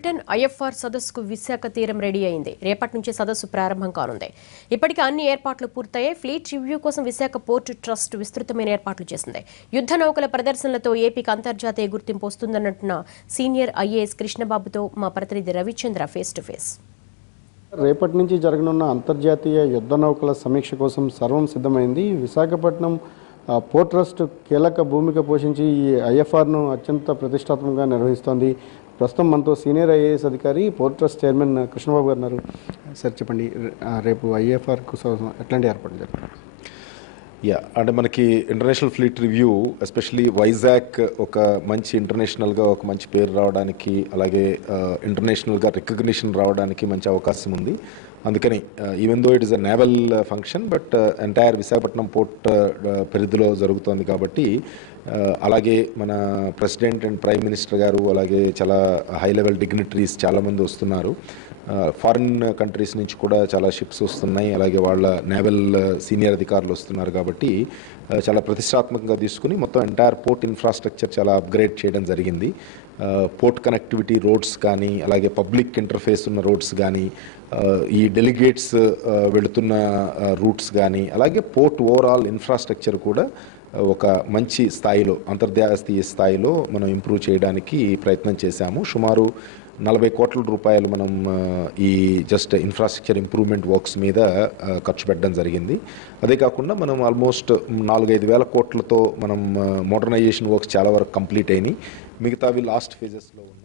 Capitan IFR సదస్సుకు విశాఖ తీరం ready అయింది. రేపటి నుంచి సదస్సు ప్రారంభం కానుంది. ఇప్పటికే అన్ని ఏర్పాట్లు పూర్తయ్యాయి. ఫ్లీట్ రివ్యూ కోసం విశాఖ పోర్టు ట్రస్ట్ విస్తృతమైన ఏర్పాట్లు చేసింది. యుద్ధ నౌకల ప్రదర్శనలతో ఏపీకి అంతర్జాతీయ గుర్తింపు వస్తుందన్నట్టున్న సీనియర్ ఐఏఎస్ కృష్ణబాబుతో మా ప్రతినిధి రవిచంద్ర ఫేస్ టు ఫేస్. రేపటి నుంచి జరగనున్న అంతర్జాతీయ యుద్ధ నౌకల సమీక్ష కోసం సర్వం సిద్ధమైంది. విశాఖపట్నం పోర్ట్ ట్రస్ట్ కీలక భూమిక పోషించి ఈ ఐఎఫ్ఆర్ను అత్యంత ప్రతిష్టాత్మకంగా నిర్వహిస్తోంది. ప్రస్తుతం మనతో సీనియర్ ఐఏఎస్ అధికారి పోర్ట్ ట్రస్ట్ చైర్మన్ కృష్ణబాబు గారు ఉన్నారు. సార్ చెప్పండి, రేపు ఐఎఫ్ఆర్కు ఎట్లాంటి ఏర్పాట్లు జరుగుతాయి? అంటే మనకి international fleet review especially Vizag ఒక మంచి ఇంటర్నేషనల్గా ఒక మంచి పేరు రావడానికి, అలాగే ఇంటర్నేషనల్గా రికగ్నిషన్ రావడానికి మంచి అవకాశం ఉంది. అందుకని even though it is a naval function, but entire Visakhapatnam port పరిధిలో జరుగుతోంది కాబట్టి, అలాగే మన ప్రెసిడెంట్ అండ్ ప్రైమ్ మినిస్టర్ గారు, అలాగే చాలా హై లెవెల్ డిగ్నిటరీస్ చాలామంది వస్తున్నారు. ఫారిన్ కంట్రీస్ నుంచి కూడా చాలా షిప్స్ వస్తున్నాయి, అలాగే వాళ్ళ నేవల్ సీనియర్ అధికారులు వస్తున్నారు. కాబట్టి చాలా ప్రతిష్టాత్మకంగా తీసుకుని మొత్తం ఎంటైర్ పోర్ట్ ఇన్ఫ్రాస్ట్రక్చర్ చాలా అప్గ్రేడ్ చేయడం జరిగింది. పోర్ట్ కనెక్టివిటీ రోడ్స్ కానీ, అలాగే పబ్లిక్ ఇంటర్ఫేస్ ఉన్న రోడ్స్ కానీ, ఈ డెలిగేట్స్ వెళుతున్న రూట్స్ కానీ, అలాగే పోర్ట్ ఓవరాల్ ఇన్ఫ్రాస్ట్రక్చర్ కూడా ఒక మంచి స్థాయిలో, అంతర్జాతీయ స్థాయిలో మనం ఇంప్రూవ్ చేయడానికి ప్రయత్నం చేశాము. సుమారు 40 కోట్ల రూపాయలు మనం ఈ జస్ట్ ఇన్ఫ్రాస్ట్రక్చర్ ఇంప్రూవ్మెంట్ వర్క్స్ మీద ఖర్చు పెట్టడం జరిగింది. అదే కాకుండా మనం ఆల్మోస్ట్ 4-5 వేల కోట్లతో మనం మోడర్నైజేషన్ వర్క్స్ చాలా వరకు కంప్లీట్ అయినాయి. మిగతావి లాస్ట్ ఫేజెస్లో ఉన్నాయి.